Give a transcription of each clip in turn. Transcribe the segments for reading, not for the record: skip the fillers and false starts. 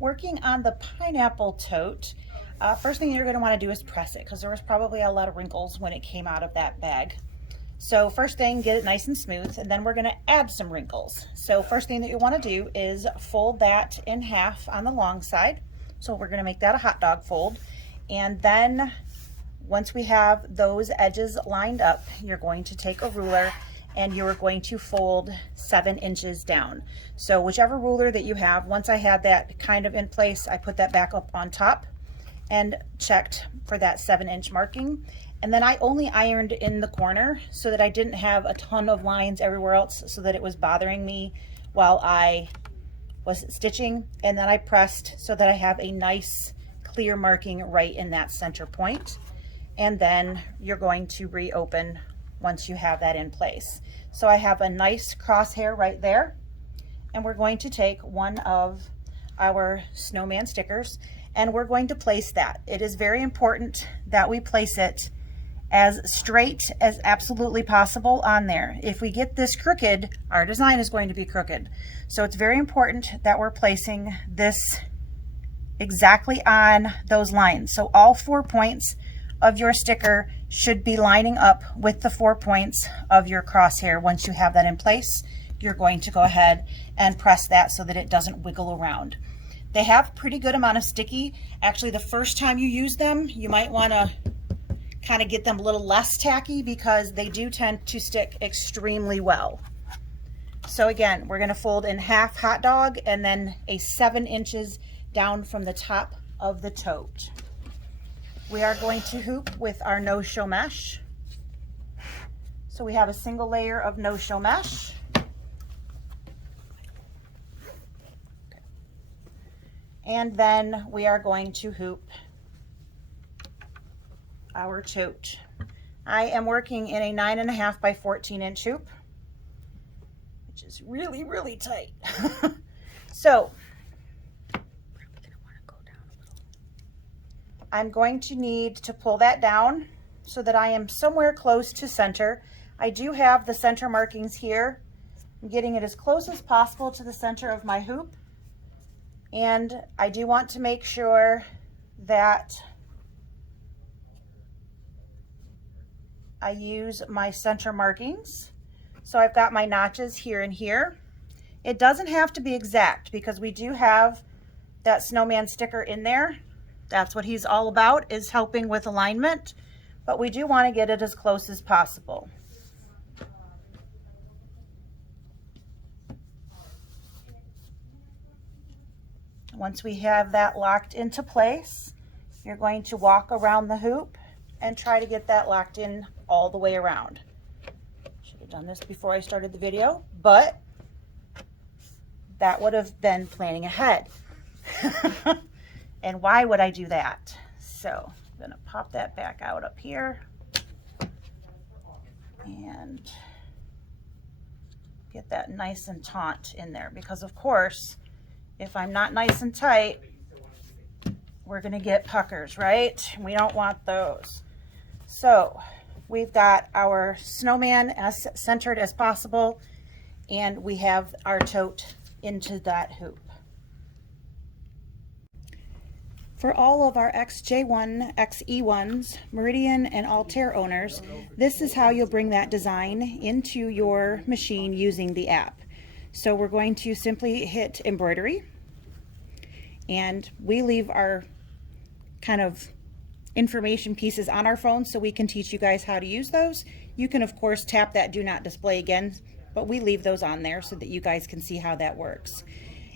Working on the pineapple tote, first thing you're going to want to do is press it, because there was probably a lot of wrinkles when it came out of that bag. So first thing, get it nice and smooth, and then we're going to add some wrinkles. So first thing that you want to do is fold that in half on the long side. So we're going to make that a hot dog fold. And then once we have those edges lined up, you're going to take a ruler and you're going to fold 7 inches down. So whichever ruler that you have, once I had that kind of in place, I put that back up on top and checked for that 7-inch marking. And then I only ironed in the corner so that I didn't have a ton of lines everywhere else, so that it was bothering me while I was stitching. And then I pressed so that I have a nice clear marking right in that center point. And then you're going to reopen once you have that in place. So I have a nice crosshair right there. And we're going to take one of our snowman stickers and we're going to place that. It is very important that we place it as straight as absolutely possible on there. If we get this crooked, our design is going to be crooked. So it's very important that we're placing this exactly on those lines. So all 4 points of your sticker should be lining up with the 4 points of your crosshair. Once you have that in place, you're going to go ahead and press that so that it doesn't wiggle around. They have pretty good amount of sticky. Actually, the first time you use them, you might want to kind of get them a little less tacky, because they do tend to stick extremely well. So again, we're going to fold in half hot dog and then a 7 inches down from the top of the tote. We are going to hoop with our no-show mesh. So we have a single layer of no-show mesh. And then we are going to hoop our tote. I am working in a 9.5 by 14 inch hoop, which is really, really tight. So I'm going to need to pull that down so that I am somewhere close to center. I do have the center markings here. I'm getting it as close as possible to the center of my hoop. And I do want to make sure that I use my center markings. So I've got my notches here and here. It doesn't have to be exact, because we do have that snowman sticker in there. That's what he's all about, is helping with alignment, but we do want to get it as close as possible. Once we have that locked into place, you're going to walk around the hoop and try to get that locked in all the way around. Should have done this before I started the video, but that would have been planning ahead. And why would I do that? So I'm going to pop that back out up here and get that nice and taut in there, because of course, if I'm not nice and tight, we're going to get puckers, right? We don't want those. So we've got our snowman as centered as possible, and we have our tote into that hoop. For all of our XJ1, XE1s, Meridian, and Altair owners, this is how you'll bring that design into your machine using the app. So we're going to simply hit embroidery, and we leave our kind of information pieces on our phone so we can teach you guys how to use those. You can of course tap that do not display again, but we leave those on there so that you guys can see how that works.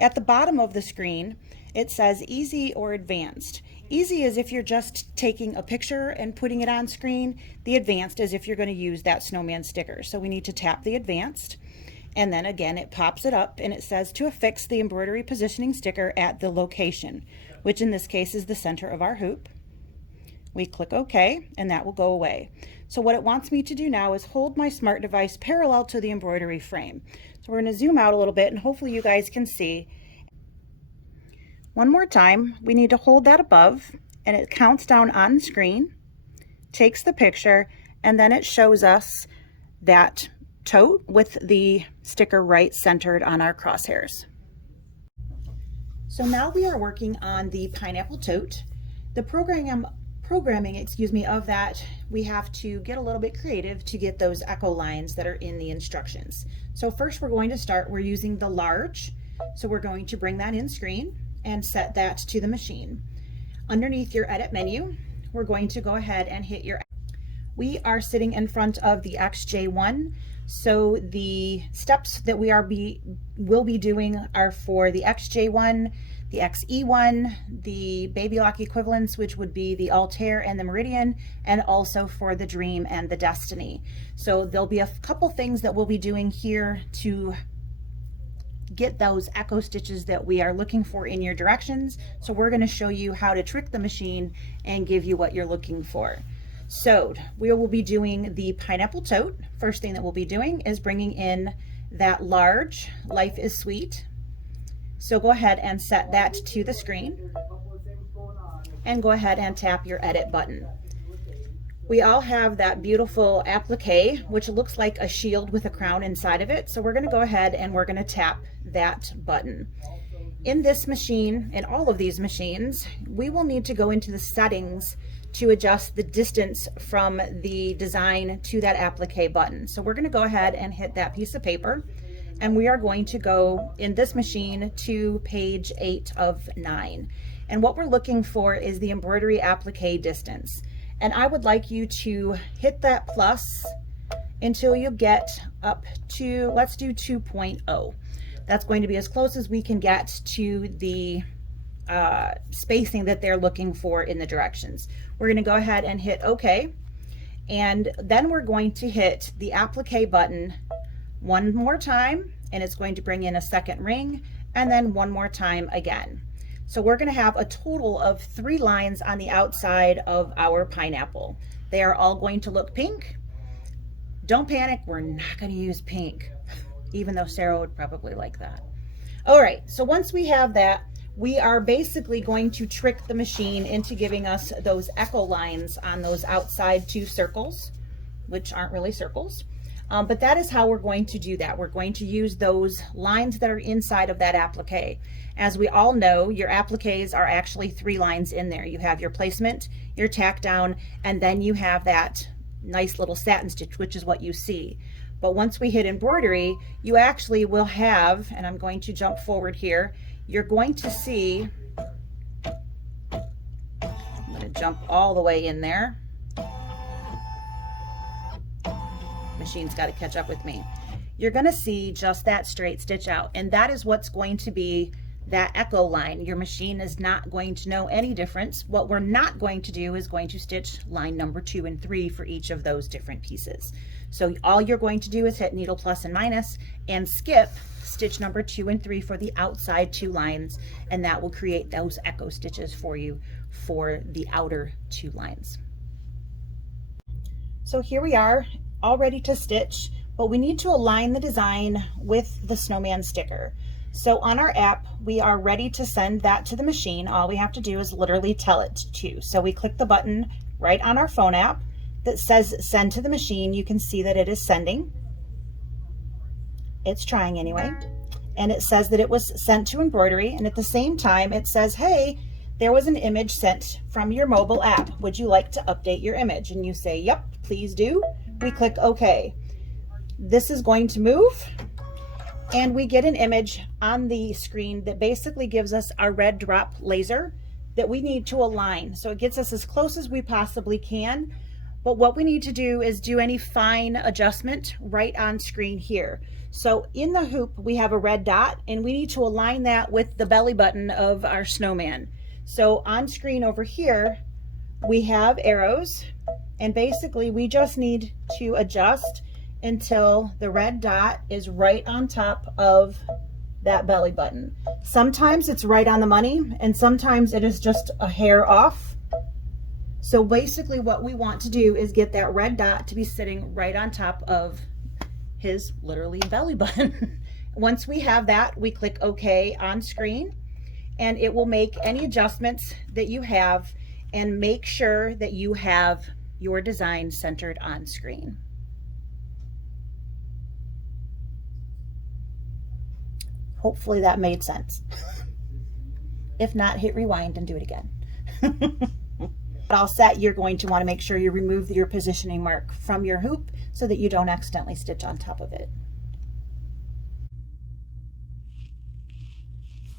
At the bottom of the screen, it says easy or advanced. Easy is if you're just taking a picture and putting it on screen. The advanced is if you're going to use that snowman sticker. So we need to tap the advanced, and then again it pops it up and it says to affix the embroidery positioning sticker at the location, which in this case is the center of our hoop. We click OK, and that will go away. So what it wants me to do now is hold my smart device parallel to the embroidery frame. So we're going to zoom out a little bit, and hopefully you guys can see. One more time, we need to hold that above, and it counts down on the screen, takes the picture, and then it shows us that tote with the sticker right centered on our crosshairs. So now we are working on the pineapple tote. The programming, of that, we have to get a little bit creative to get those echo lines that are in the instructions. So first we're going to start, we're using the large. So we're going to bring that in screen and set that to the machine. Underneath your edit menu, we're going to go ahead and hit your, we are sitting in front of the XJ1. So the steps that we will be doing are for the XJ1, the XE1, the Babylock equivalents, which would be the Altair and the Meridian, and also for the Dream and the Destiny. So there'll be a couple things that we'll be doing here to get those echo stitches that we are looking for in your directions. So we're going to show you how to trick the machine and give you what you're looking for. So we will be doing the pineapple tote. First thing that we'll be doing is bringing in that large Life is Sweet. So go ahead and set that to the screen and go ahead and tap your edit button. We all have that beautiful applique, which looks like a shield with a crown inside of it. So we're going to go ahead and we're going to tap that button. In this machine, in all of these machines, we will need to go into the settings to adjust the distance from the design to that applique button. So we're going to go ahead and hit that piece of paper, and we are going to go in this machine to page 8 of 9. And what we're looking for is the embroidery applique distance. And I would like you to hit that plus until you get up to, let's do 2.0. That's going to be as close as we can get to the spacing that they're looking for in the directions. We're going to go ahead and hit OK, and then we're going to hit the applique button one more time, and it's going to bring in a second ring, and then one more time again. So we're going to have a total of 3 lines on the outside of our pineapple. They are all going to look pink. Don't panic, we're not going to use pink, even though Sarah would probably like that. All right, so once we have that, we are basically going to trick the machine into giving us those echo lines on those outside 2 circles, which aren't really circles. But that is how we're going to do that. We're going to use those lines that are inside of that applique. As we all know, your appliques are actually 3 lines in there. You have your placement, your tack down, and then you have that nice little satin stitch, which is what you see. But once we hit embroidery, you actually will have, and I'm going to jump forward here, you're going to see, I'm going to jump all the way in there. Machine's got to catch up with me. You're going to see just that straight stitch out, and that is what's going to be that echo line. Your machine is not going to know any difference. What we're not going to do is going to stitch line number 2 and 3 for each of those different pieces. So all you're going to do is hit needle plus and minus and skip stitch number 2 and 3 for the outside 2 lines, and that will create those echo stitches for you for the outer 2 lines. So here we are, all ready to stitch, but we need to align the design with the snowman sticker. So on our app, we are ready to send that to the machine. All we have to do is literally tell it to. So we click the button right on our phone app that says send to the machine. You can see that it is sending. It's trying anyway. And it says that it was sent to embroidery. And at the same time, it says, hey, there was an image sent from your mobile app. Would you like to update your image? And you say, yep, please do. We click OK. This is going to move, and we get an image on the screen that basically gives us our red drop laser that we need to align. So it gets us as close as we possibly can, but what we need to do is do any fine adjustment right on screen here. So in the hoop, we have a red dot, and we need to align that with the belly button of our snowman. So on screen over here, we have arrows, and basically we just need to adjust until the red dot is right on top of that belly button. Sometimes it's right on the money, and sometimes it is just a hair off. So basically what we want to do is get that red dot to be sitting right on top of his literally belly button. Once we have that, we click OK on screen, and it will make any adjustments that you have and make sure that you have your design centered on screen. Hopefully that made sense. If not, hit rewind and do it again. All set, you're going to want to make sure you remove your positioning mark from your hoop so that you don't accidentally stitch on top of it.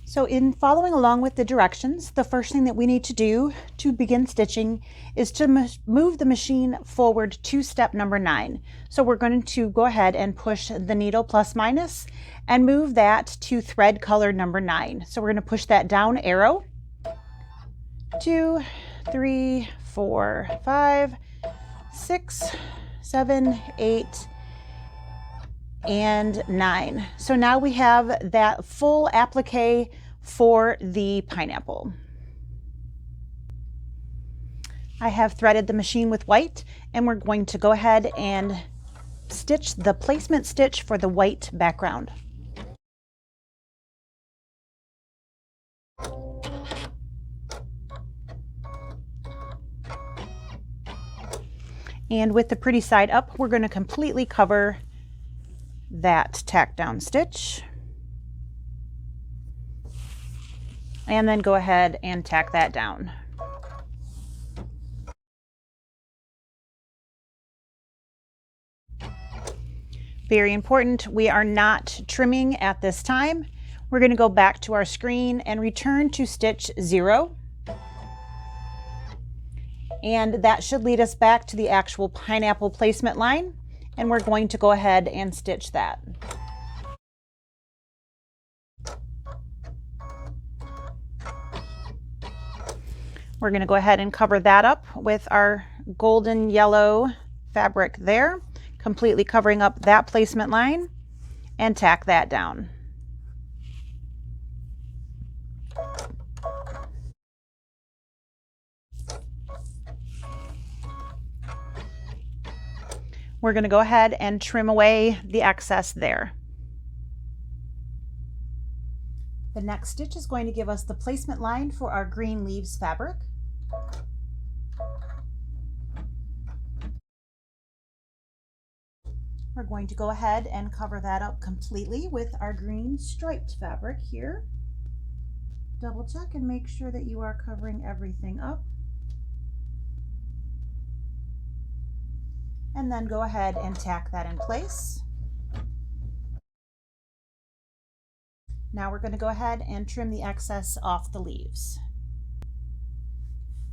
So in following along with the directions, the first thing that we need to do to begin stitching is to move the machine forward to step number 9. So we're going to go ahead and push the needle plus minus and move that to thread color number 9. So we're going to push that down arrow. 2, 3, 4, 5, 6, 7, 8, and 9. So now we have that full applique for the pineapple. I have threaded the machine with white, and we're going to go ahead and stitch the placement stitch for the white background. And with the pretty side up, we're going to completely cover that tack down stitch. And then go ahead and tack that down. Very important, we are not trimming at this time. We're going to go back to our screen and return to stitch 0. And that should lead us back to the actual pineapple placement line. And we're going to go ahead and stitch that. We're going to go ahead and cover that up with our golden yellow fabric there, completely covering up that placement line, and tack that down. We're going to go ahead and trim away the excess there. The next stitch is going to give us the placement line for our green leaves fabric. We're going to go ahead and cover that up completely with our green striped fabric here. Double check and make sure that you are covering everything up. And then go ahead and tack that in place. Now we're going to go ahead and trim the excess off the leaves.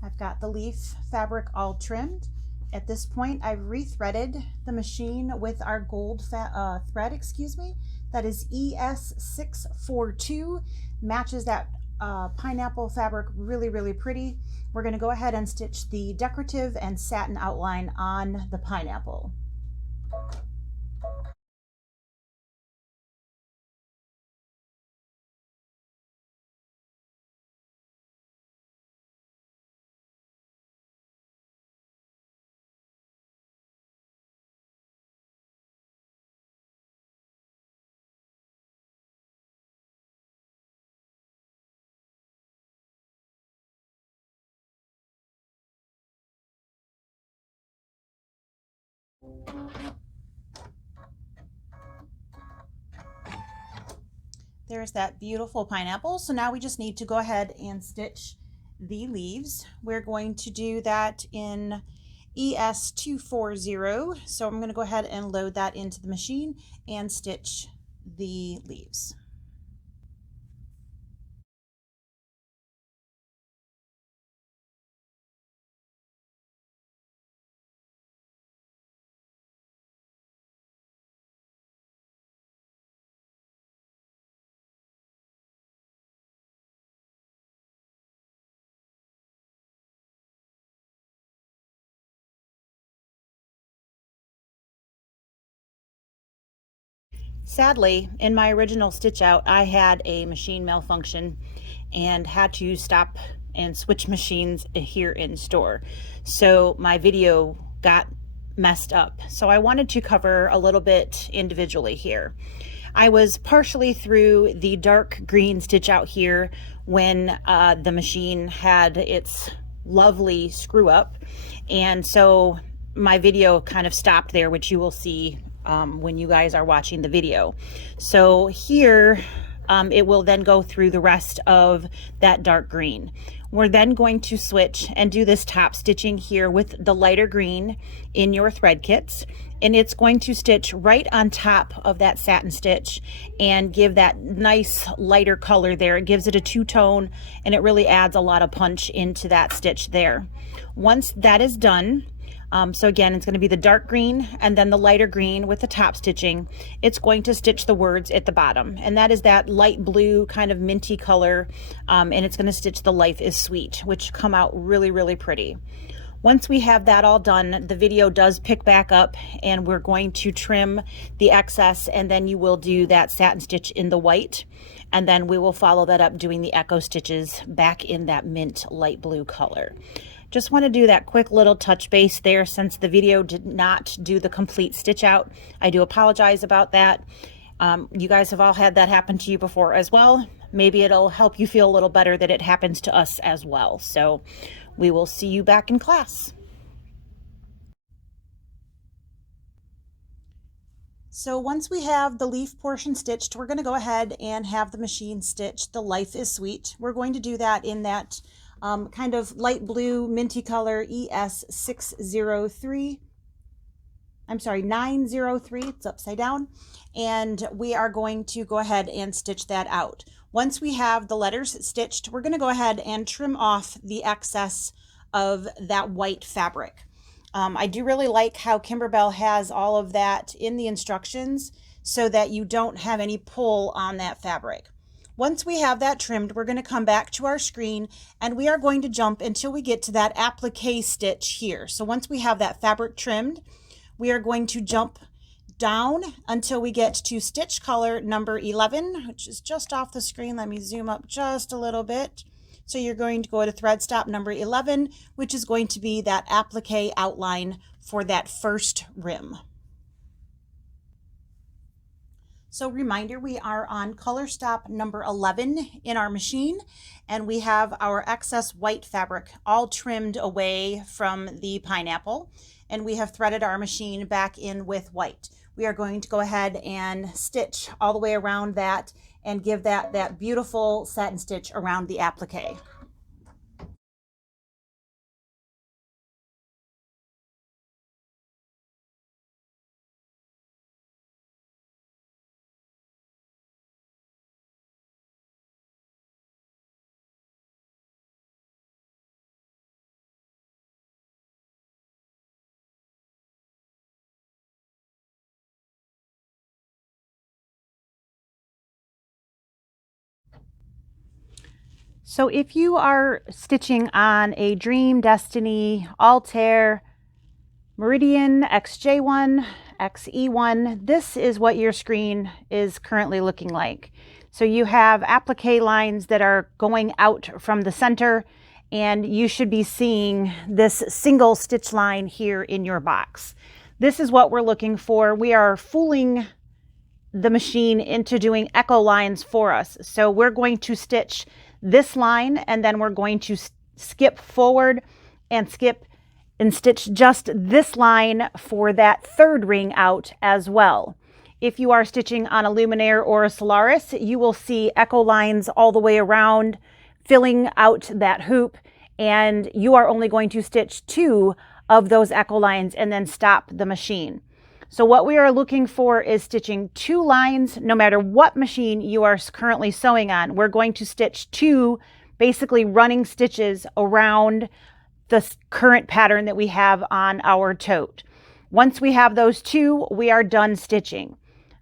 I've got the leaf fabric all trimmed. At this point, I've rethreaded the machine with our gold thread, that is ES642, matches that pineapple fabric really, really pretty. We're going to go ahead and stitch the decorative and satin outline on the pineapple. There's that beautiful pineapple. So now we just need to go ahead and stitch the leaves. We're going to do that in ES240. So I'm going to go ahead and load that into the machine and stitch the leaves. Sadly, in my original stitch out, I had a machine malfunction and had to stop and switch machines here in store. So my video got messed up. So I wanted to cover a little bit individually here. I was partially through the dark green stitch out here when the machine had its lovely screw up. And so my video kind of stopped there, which you will see when you guys are watching the video. So here it will then go through the rest of that dark green. We're then going to switch and do this top stitching here with the lighter green in your thread kits, and it's going to stitch right on top of that satin stitch and give that nice lighter color there. It gives it a two-tone, and it really adds a lot of punch into that stitch there. Once that is done, so again, it's going to be the dark green and then the lighter green with the top stitching. It's going to stitch the words at the bottom, and that is that light blue kind of minty color, and it's going to stitch the Life is Sweet, which come out really, really pretty. Once we have that all done, the video does pick back up, and we're going to trim the excess, and then you will do that satin stitch in the white, and then we will follow that up doing the echo stitches back in that mint light blue color. Just want to do that quick little touch base there since the video did not do the complete stitch out. I do apologize about that. You guys have all had that happen to you before as well. Maybe it'll help you feel a little better that it happens to us as well. So we will see you back in class. So once we have the leaf portion stitched, we're going to go ahead and have the machine stitch the Life is Sweet. We're going to do that in that kind of light blue minty color ES603. I'm sorry, 903. It's upside down. And we are going to go ahead and stitch that out. Once we have the letters stitched, we're going to go ahead and trim off the excess of that white fabric. I do really like how Kimberbell has all of that in the instructions so that you don't have any pull on that fabric. Once we have that trimmed, we're going to come back to our screen and we are going to jump until we get to that applique stitch here. So once we have that fabric trimmed, we are going to jump down until we get to stitch color number 11, which is just off the screen. Let me zoom up just a little bit. So you're going to go to thread stop number 11, which is going to be that applique outline for that first rim. So reminder, we are on color stop number 11 in our machine, and we have our excess white fabric all trimmed away from the pineapple, and we have threaded our machine back in with white. We are going to go ahead and stitch all the way around that and give that beautiful satin stitch around the applique. So if you are stitching on a Dream, Destiny, Altair, Meridian, XJ1, XE1, this is what your screen is currently looking like. So you have applique lines that are going out from the center, and you should be seeing this single stitch line here in your box. This is what we're looking for. We are fooling the machine into doing echo lines for us. So we're going to stitch this line, and then we're going to skip forward and skip and stitch just this line for that third ring out as well. If you are stitching on a Luminaire or a Solaris, you will see echo lines all the way around, filling out that hoop, and you are only going to stitch 2 of those echo lines and then stop the machine. So what we are looking for is stitching 2 lines, no matter what machine you are currently sewing on. We're going to stitch 2 basically running stitches around the current pattern that we have on our tote. Once we have those 2, we are done stitching.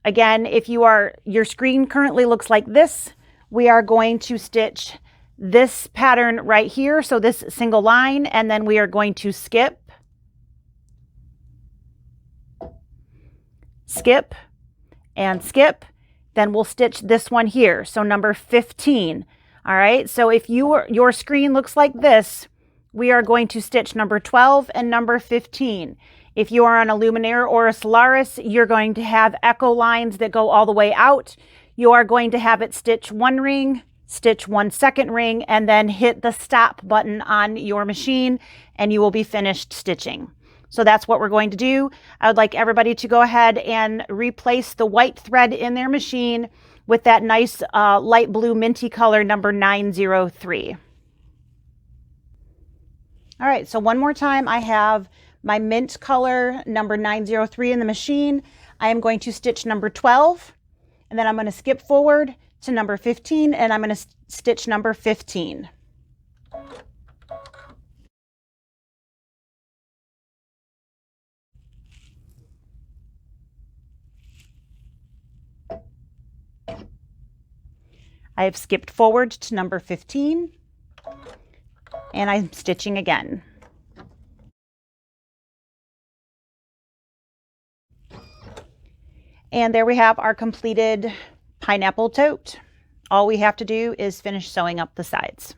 Again, if your screen currently looks like this, we are going to stitch this pattern right here, so this single line, and then we are going to skip, skip, and skip. Then we'll stitch this one here, so number 15. All right, so if your screen looks like this, we are going to stitch number 12 and number 15. If you are on a Luminaire or a Solaris, you're going to have echo lines that go all the way out. You are going to have it stitch 1 ring, stitch 1 second ring, and then hit the stop button on your machine, and you will be finished stitching. So that's what we're going to do. I would like everybody to go ahead and replace the white thread in their machine with that nice light blue minty color number 903. All right, so one more time, I have my mint color number 903 in the machine. I am going to stitch number 12, and then I'm going to skip forward to number 15, and I'm going to stitch number 15. I have skipped forward to number 15, and I'm stitching again. And there we have our completed pineapple tote. All we have to do is finish sewing up the sides.